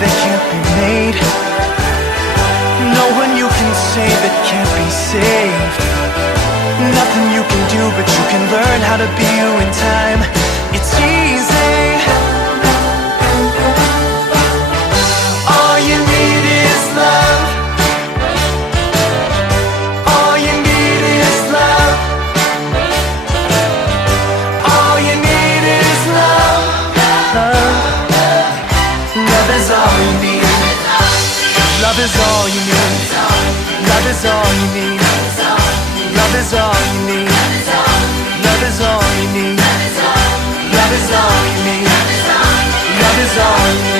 that can't be made. No one you can save that can't be saved. Nothing you can do, but you can learn how to be you in time. It's easy. All you need is love. All you need is love. All you need is love. Love is all you need. Love is all you need. Love is all you need. Love is all you need. Love is all you need. Love is all you need. Love is all you need.